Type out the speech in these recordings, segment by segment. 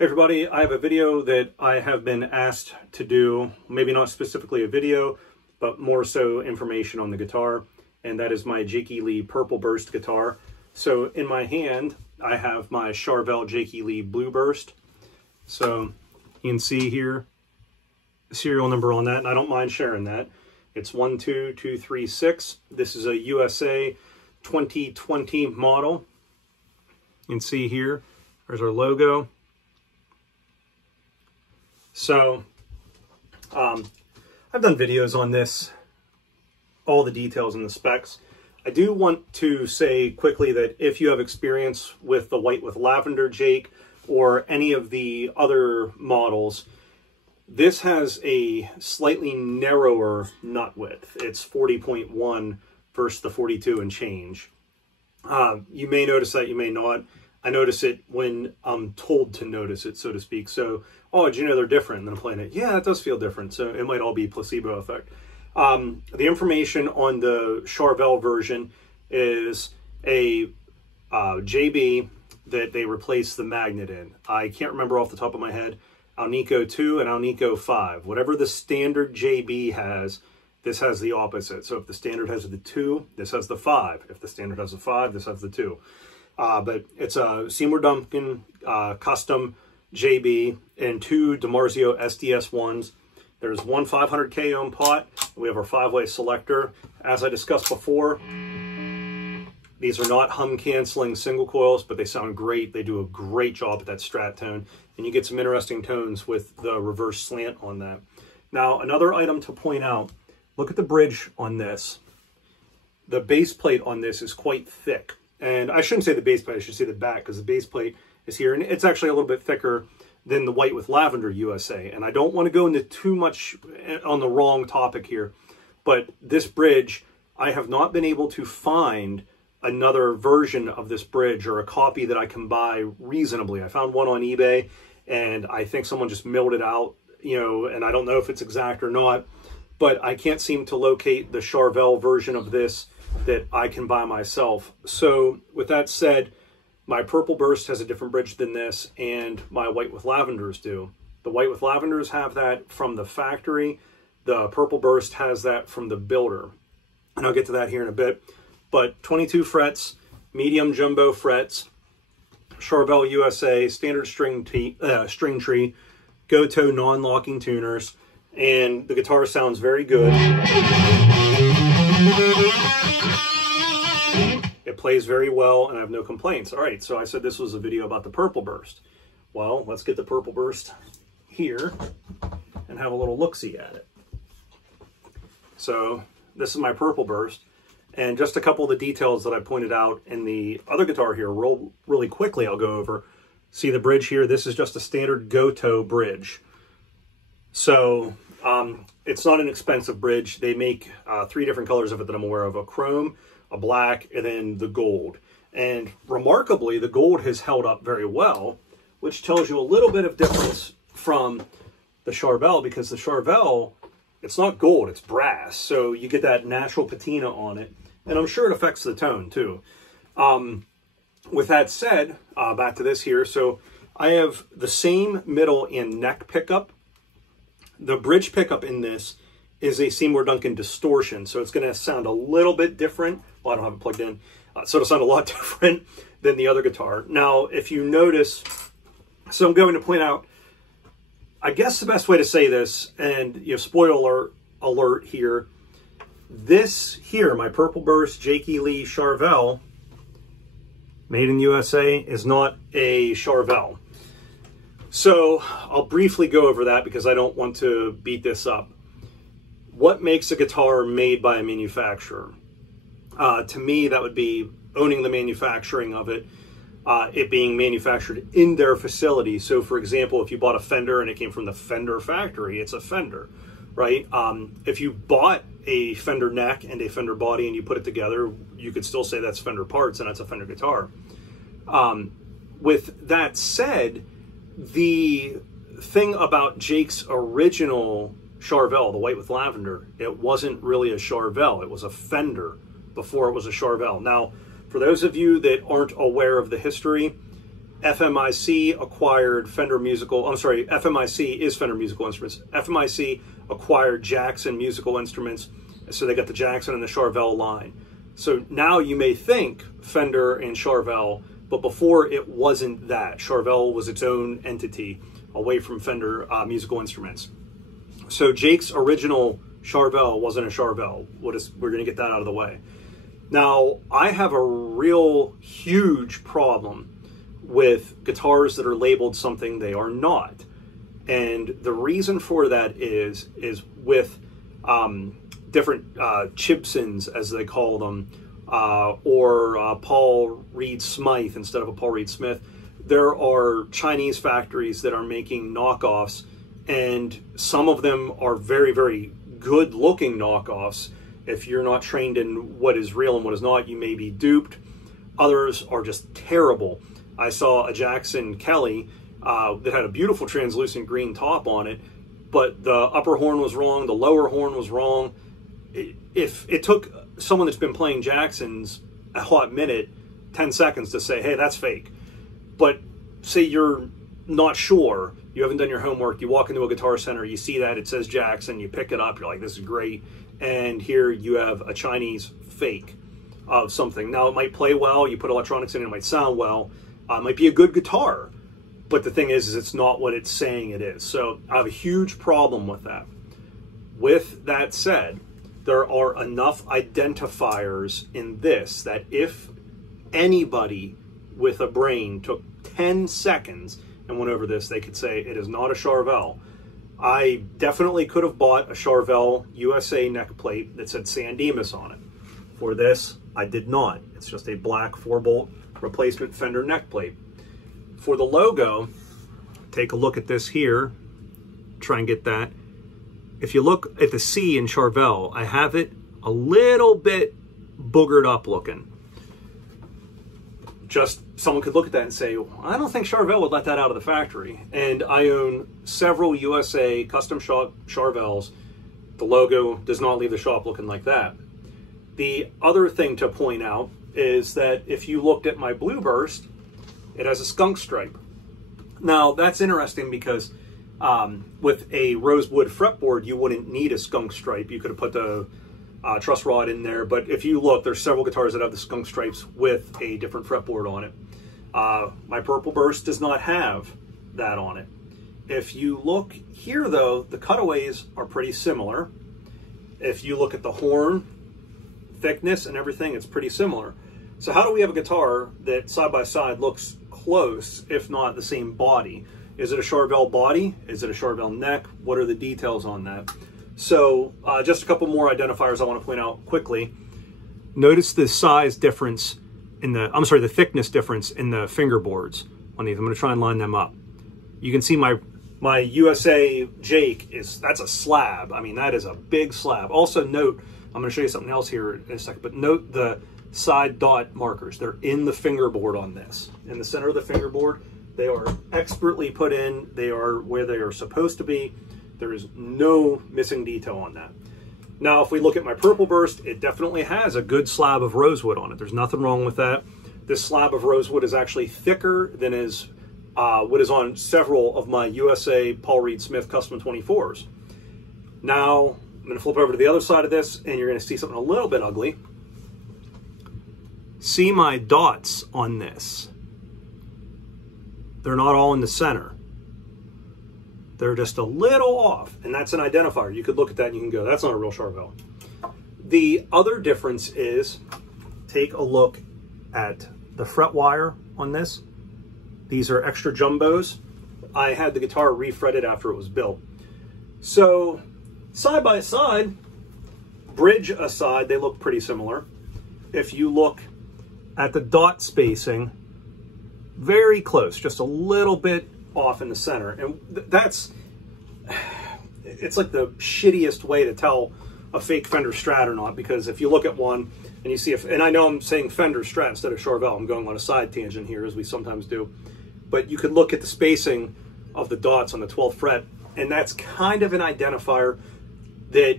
Hey everybody, I have a video that I have been asked to do, maybe not specifically a video, but more so information on the guitar, and that is my Jakey Lee Purple Burst guitar. So in my hand, I have my Charvel Jakey Lee Blue Burst. So you can see here the serial number on that, and I don't mind sharing that. It's 12236. This is a USA 2020 model. You can see here, there's our logo. So, I've done videos on this, all the details and the specs. I do want to say quickly that if you have experience with the white with lavender Jake or any of the other models, this has a slightly narrower nut width. It's 40.1 versus the 42 and change. You may notice that, you may not. I notice it when I'm told to notice it, so to speak. So, oh, did you know they're different? And then I'm playing it. Yeah, it does feel different. So it might all be placebo effect. The information on the Charvel version is a JB that they replaced the magnet in. I can't remember off the top of my head. Alnico 2 and Alnico 5. Whatever the standard JB has, this has the opposite. So if the standard has the 2, this has the 5. If the standard has the 5, this has the 2. But it's a Seymour Duncan custom JB and 2 DiMarzio SDS ones. There's one 500K ohm pot. We have our 5-way selector. As I discussed before, these are not hum canceling single coils, but they sound great. They do a great job at that strat tone, and you get some interesting tones with the reverse slant on that. Now, another item to point out, look at the bridge on this. The base plate on this is quite thick. And I shouldn't say the base plate, I should say the back, because the base plate is here. And it's actually a little bit thicker than the white with lavender USA. And I don't want to go into too much on the wrong topic here. But this bridge, I have not been able to find another version of this bridge or a copy that I can buy reasonably. I found one on eBay, and I think someone just milled it out, you know, and I don't know if it's exact or not. But I can't seem to locate the Charvel version of this that I can buy myself. So with that said, my Purple Burst has a different bridge than this, and my white with lavenders do. The white with lavenders have that from the factory. The Purple Burst has that from the builder. And I'll get to that here in a bit. But 22 frets, medium jumbo frets, Charvel USA, standard string tree, Goto non-locking tuners, and the guitar sounds very good. It plays very well, and I have no complaints. All right, so I said this was a video about the Purple Burst. Well, let's get the Purple Burst here and have a little look-see at it. So this is my Purple Burst, and just a couple of the details that I pointed out in the other guitar here, really quickly I'll go over. See the bridge here? This is just a standard Goto bridge. So it's not an expensive bridge. They make 3 different colors of it that I'm aware of: a chrome, a black, and then the gold. And remarkably, the gold has held up very well, which tells you a little bit of difference from the Charvel, because the Charvel, it's not gold, it's brass. So you get that natural patina on it, and I'm sure it affects the tone too. With that said, back to this here. So I have the same middle and neck pickup. The bridge pickup in this is a Seymour Duncan distortion, so it's going to sound a little bit different. Well, I don't have it plugged in, so it'll sound a lot different than the other guitar. Now, if you notice, so I'm going to point out, I guess the best way to say this, and you know, spoiler alert here, this here, my Purple Burst Jakey Lee Charvel, made in USA, is not a Charvel. So I'll briefly go over that because I don't want to beat this up. What makes a guitar made by a manufacturer? To me, that would be owning the manufacturing of it, it being manufactured in their facility. So for example, if you bought a Fender and it came from the Fender factory, it's a Fender, right? If you bought a Fender neck and a Fender body and you put it together, you could still say that's Fender parts and that's a Fender guitar. With that said, the thing about Jake's original Charvel, the white with lavender, it wasn't really a Charvel, it was a Fender before it was a Charvel. Now, for those of you that aren't aware of the history, FMIC acquired Fender Musical, I'm sorry, FMIC is Fender Musical Instruments. FMIC acquired Jackson Musical Instruments, so they got the Jackson and the Charvel line. So now you may think Fender and Charvel, but before it wasn't that. Charvel was its own entity away from Fender Musical Instruments. So Jake's original Charvel wasn't a Charvel. We're going to get that out of the way. Now, I have a real huge problem with guitars that are labeled something they are not. And the reason for that is with different Chibsons, as they call them, or Paul Reed Smythe instead of a Paul Reed Smith. There are Chinese factories that are making knockoffs, and some of them are very, very good looking knockoffs. If you're not trained in what is real and what is not, you may be duped. Others are just terrible. I saw a Jackson Kelly that had a beautiful translucent green top on it, but the upper horn was wrong, the lower horn was wrong. If it took someone that's been playing Jacksons a hot minute, 10 seconds to say, hey, that's fake. But say you're not sure, you haven't done your homework, you walk into a Guitar Center, you see that it says Jackson, you pick it up, you're like, this is great. And here you have a Chinese fake of something. Now, it might play well, you put electronics in it, it might sound well, it might be a good guitar, but the thing is it's not what it's saying it is. So I have a huge problem with that. With that said, there are enough identifiers in this that if anybody with a brain took 10 seconds and went over this, they could say it is not a Charvel. I definitely could have bought a Charvel USA neck plate that said San Dimas on it. For this, I did not. It's just a black 4-bolt replacement Fender neck plate. For the logo, take a look at this here. Try and get that. If you look at the C in Charvel, I have it a little bit boogered up looking. Just someone could look at that and say, well, I don't think Charvel would let that out of the factory. And I own several USA custom shop Charvels. The logo does not leave the shop looking like that. The other thing to point out is that if you looked at my Blue Burst, it has a skunk stripe. Now that's interesting because with a Rosewood fretboard, you wouldn't need a skunk stripe. You could have put the truss rod in there, but if you look, there's several guitars that have the skunk stripes with a different fretboard on it. My Purple Burst does not have that on it. If you look here though, the cutaways are pretty similar. If you look at the horn thickness and everything, it's pretty similar. So how do we have a guitar that side by side looks close, if not the same body? Is it a Charvel body? Is it a Charvel neck? What are the details on that? So just a couple more identifiers I want to point out quickly. Notice the size difference in the, the thickness difference in the fingerboards on these. I'm going to try and line them up. You can see my USA Jake that's a slab. I mean, that is a big slab. Also note, I'm going to show you something else here in a second, but note the side dot markers. They're in the fingerboard on this. In the center of the fingerboard, they are expertly put in. They are where they are supposed to be. There is no missing detail on that. Now, if we look at my Purple Burst, it definitely has a good slab of rosewood on it. There's nothing wrong with that. This slab of rosewood is actually thicker than what is on several of my USA Paul Reed Smith Custom 24s. Now, I'm going to flip over to the other side of this, and you're going to see something a little bit ugly. See my dots on this. They're not all in the center. They're just a little off, and that's an identifier. You could look at that and you can go, that's not a real Charvel. The other difference is, take a look at the fret wire on this. These are extra jumbos. I had the guitar refretted after it was built. So side by side, bridge aside, they look pretty similar. If you look at the dot spacing, very close, just a little bit off in the center. And it's like the shittiest way to tell a fake Fender Strat or not, because if you look at one and you see, and I know I'm saying Fender Strat instead of Charvel, I'm going on a side tangent here as we sometimes do, but you could look at the spacing of the dots on the 12th fret, and that's kind of an identifier that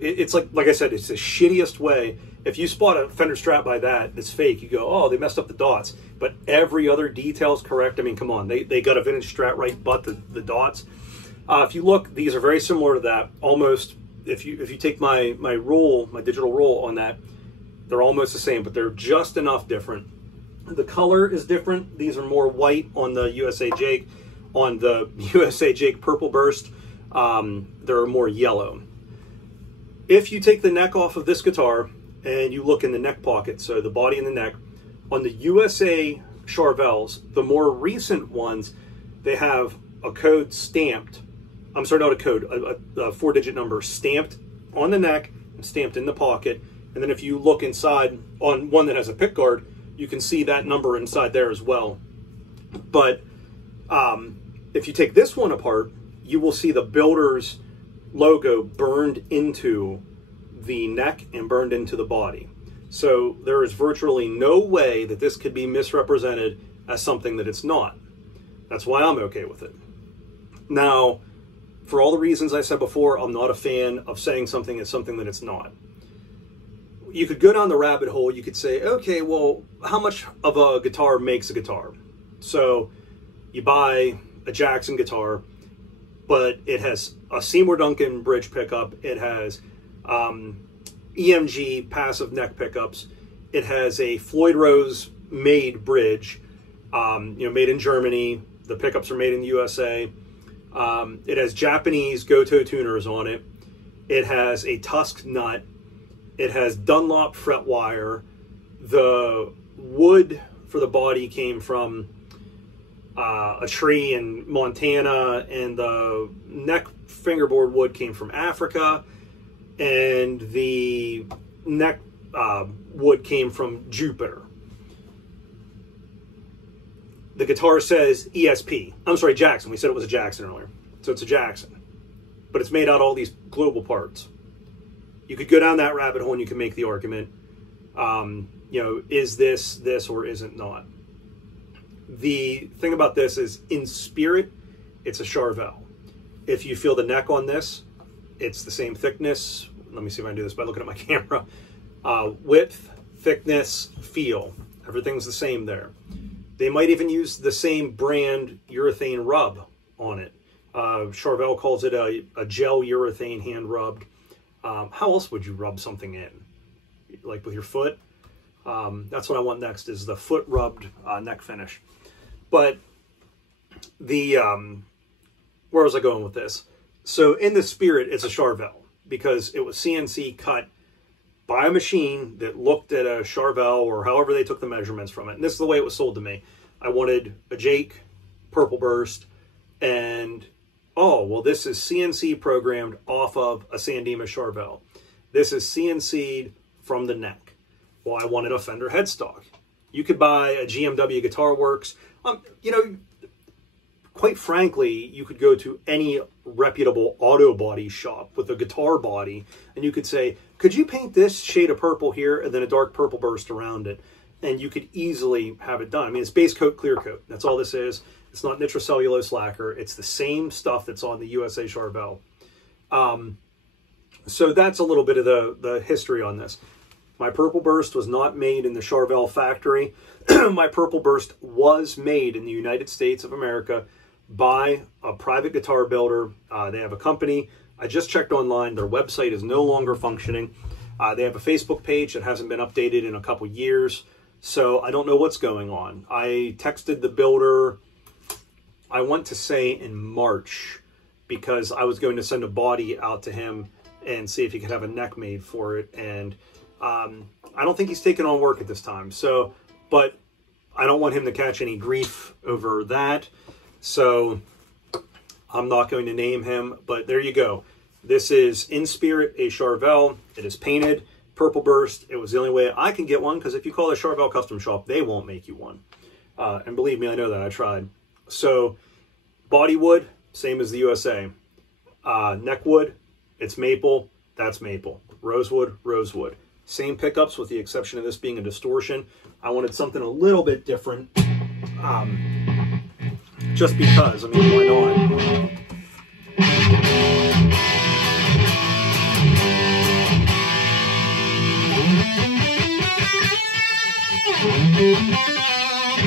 it's like I said, it's the shittiest way. If you spot a Fender Strat by that, that's fake, you go, oh, they messed up the dots. but every other detail is correct. I mean, come on, they got a vintage Strat right, but the dots. If you look, these are very similar to that. Almost, if you take my roll, my digital roll on that, they're almost the same, but they're just enough different. The color is different. These are more white on the USA Jake. On the USA Jake Purple Burst, they're more yellow. If you take the neck off of this guitar and you look in the neck pocket, so the body and the neck, on the USA Charvels, the more recent ones, they have a code stamped. I'm sorry, not a code, a 4-digit number stamped on the neck and stamped in the pocket. And then if you look inside on one that has a pick guard, you can see that number inside there as well. But if you take this one apart, you will see the builder's logo burned into the neck and burned into the body. So there is virtually no way that this could be misrepresented as something that it's not. That's why I'm okay with it. Now, for all the reasons I said before, I'm not a fan of saying something is something that it's not. You could go down the rabbit hole. You could say, okay, well, how much of a guitar makes a guitar? So you buy a Jackson guitar, but it has a Seymour Duncan bridge pickup. It has EMG passive neck pickups. It has a Floyd Rose made bridge, made in Germany. The pickups are made in the USA. It has Japanese Goto tuners on it. It has a Tusk nut. It has Dunlop fret wire. The wood for the body came from a tree in Montana, and the neck fingerboard wood came from Africa, and the neck wood came from Jupiter. The guitar says ESP. I'm sorry, Jackson. We said it was a Jackson earlier. So it's a Jackson. But it's made out of all these global parts. You could go down that rabbit hole and you can make the argument, is this or isn't not? The thing about this is, in spirit, it's a Charvel. If you feel the neck on this, it's the same thickness. Let me see if I can do this by looking at my camera. Width, thickness, feel. Everything's the same there. They might even use the same brand urethane rub on it. Charvel calls it a gel urethane hand rubbed. How else would you rub something in? Like with your foot? That's what I want next, is the foot rubbed neck finish. But the, where was I going with this? So in the spirit, it's a Charvel because it was CNC cut by a machine that looked at a Charvel, or however they took the measurements from it. And this is the way it was sold to me. I wanted a Jake Purple Burst, and oh, well, this is CNC programmed off of a Sandema Charvel. This is CNC'd from the neck. Well, I wanted a Fender headstock. You could buy a GMW Guitar Works. Quite frankly, you could go to any reputable auto body shop with a guitar body, and you could say, could you paint this shade of purple here and then a dark purple burst around it? And you could easily have it done. I mean, it's base coat, clear coat. That's all this is. It's not nitrocellulose lacquer. It's the same stuff that's on the USA Charvel. So that's a little bit of the history on this. My Purple Burst was not made in the Charvel factory. My Purple Burst was made in the United States of America by a private guitar builder. They have a company. I just checked online. Their website is no longer functioning. They have a Facebook page that hasn't been updated in a couple years. So I don't know what's going on. I texted the builder, I want to say in March, because I was going to send a body out to him and see if he could have a neck made for it. And I don't think he's taking on work at this time. So, but I don't want him to catch any grief over that. So I'm not going to name him, but there you go. This is in spirit a Charvel. It is painted Purple Burst. It was the only way I can get one, because if you call a Charvel custom shop, they won't make you one. And believe me, I know that. I tried. So body wood, same as the USA. Neck wood, it's maple. That's maple. Rosewood, rosewood. Same pickups with the exception of this being a distortion. I wanted something a little bit different. Just because, I mean, why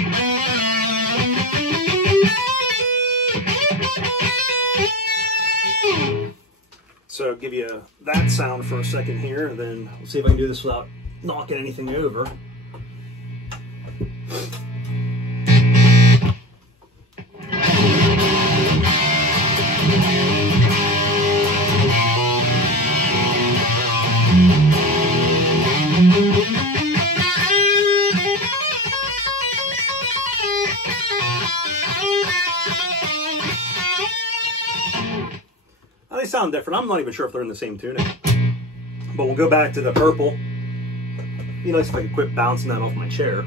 not? So I'll give you that sound for a second here, and then we'll see if I can do this without knocking anything over. They sound different. I'm not even sure if they're in the same tuning. But we'll go back to the purple. You know, if I can quit bouncing that off my chair.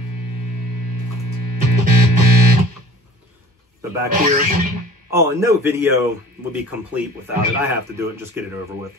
But back here. Oh, and no video would be complete without it. I have to do it and just get it over with.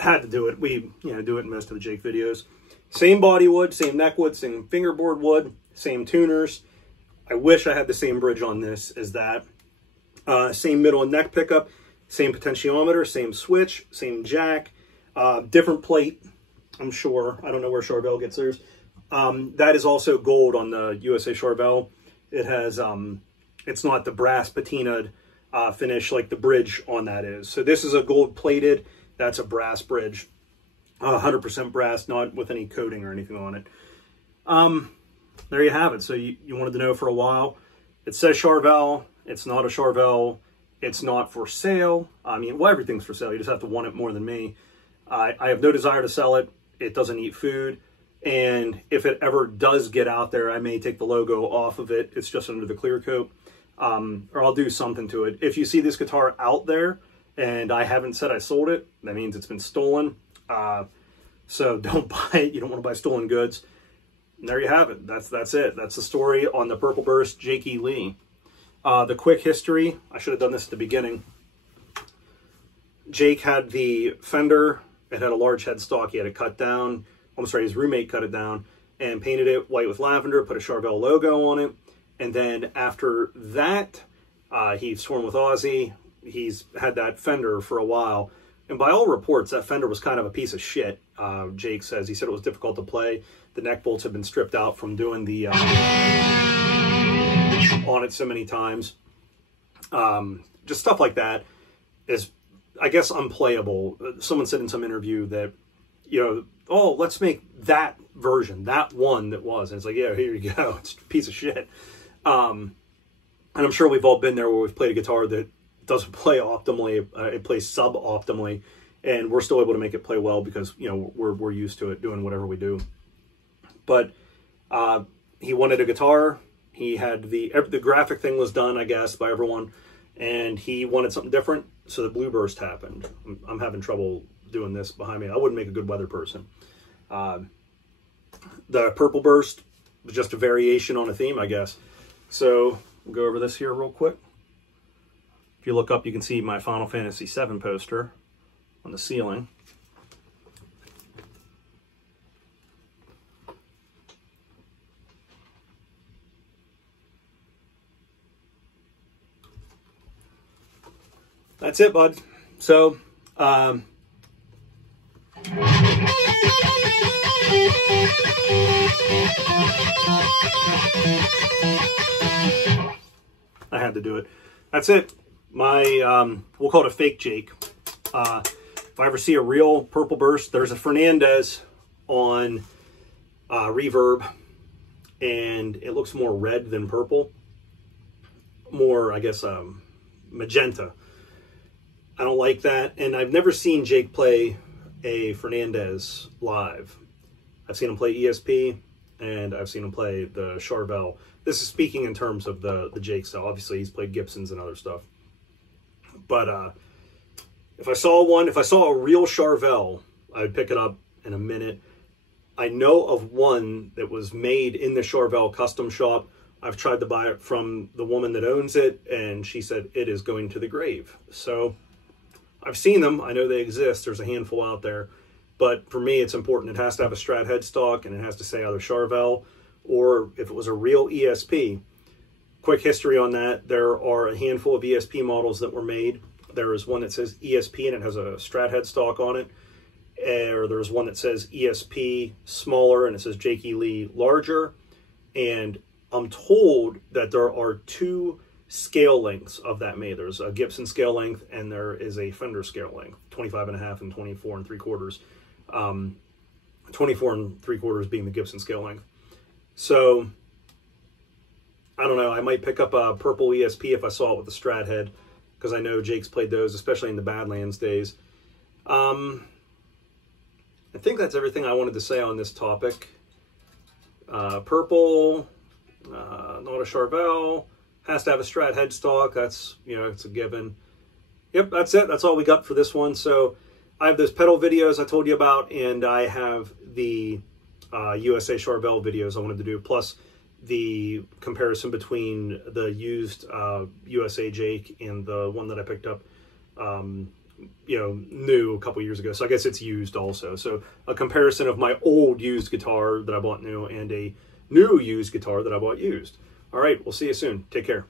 Had to do it. We do it in most of the Jake videos. Same body wood, same neck wood, same fingerboard wood, same tuners. I wish I had the same bridge on this as that. Same middle and neck pickup, same potentiometer, same switch, same jack, different plate, I'm sure. I don't know where Charvel gets theirs. That is also gold on the USA Charvel. It has, it's not the brass patinaed finish like the bridge on that is. So this is a gold plated, that's a brass bridge. 100% brass, not with any coating or anything on it. There you have it. So you wanted to know for a while. It says Charvel. It's not a Charvel. It's not for sale. I mean, well, everything's for sale. You just have to want it more than me. I have no desire to sell it. It doesn't eat food. And if it ever does get out there, I may take the logo off of it. It's just under the clear coat. Or I'll do something to it. If you see this guitar out there and I haven't said I sold it, that means it's been stolen. So don't buy it. You don't want to buy stolen goods. And there you have it. That's it. That's the story on the Purple Burst Jake E. Lee. The quick history, I should have done this at the beginning. Jake had the fender. It had a large headstock. He had it cut down. I'm sorry, his roommate cut it down and painted it white with lavender, put a Charvel logo on it. And then after that, he's touring with Ozzy. He's had that fender for a while. And by all reports, that fender was kind of a piece of shit. Jake says, he said it was difficult to play. The neck bolts had been stripped out from doing the on it so many times. Just stuff like that is, I guess, unplayable. Someone said in some interview that, oh, let's make that version, that one that was. And it's like, yeah, here you go. It's a piece of shit. And I'm sure we've all been there where we've played a guitar that doesn't play optimally, it plays sub-optimally, and we're still able to make it play well because, we're used to it, doing whatever we do. But he wanted a guitar. He had the graphic thing was done, I guess, by everyone, and he wanted something different, so the Blue Burst happened. I'm having trouble doing this behind me. I wouldn't make a good weather person. The Purple Burst was just a variation on a theme, I guess. So we'll go over this here real quick. If you look up, you can see my Final Fantasy VII poster on the ceiling. That's it, bud. So, I had to do it. That's it. My, we'll call it a fake Jake. If I ever see a real Purple Burst, there's a Fernandez on Reverb, and it looks more red than purple. More, I guess, magenta. I don't like that, and I've never seen Jake play a Fernandez live. I've seen him play ESP, and I've seen him play the Charvel. This is speaking in terms of the Jake style. Obviously, he's played Gibsons and other stuff. But if I saw a real Charvel, I would pick it up in a minute. I know of one that was made in the Charvel custom shop. I've tried to buy it from the woman that owns it, and she said it is going to the grave. So I've seen them. I know they exist. There's a handful out there. But for me, it's important. It has to have a Strat headstock, and it has to say either Charvel or if it was a real ESP. Quick history on that. There are a handful of ESP models that were made. There is one that says ESP, and it has a Strat headstock on it. Or there's one that says ESP smaller, and it says Jake E. Lee larger. And I'm told that there are 2 scale lengths of that made. There's a Gibson scale length, and there is a Fender scale length, 25.5 and 24 3/4. 24 3/4 being the Gibson scale length. So I don't know. I might pick up a purple ESP if I saw it with a Strat head, because I know Jake's played those, especially in the Badlands days. I think that's everything I wanted to say on this topic. Purple, not a Charvel, has to have a Strat headstock. That's, it's a given. Yep, that's it. That's all we got for this one. So I have those pedal videos I told you about, and I have the USA Charvel videos I wanted to do, plus the comparison between the used USA Jake and the one that I picked up new a couple years ago. So I guess it's used also. So a comparison of my old used guitar that I bought new and a new used guitar that I bought used. All right, we'll see you soon. Take care.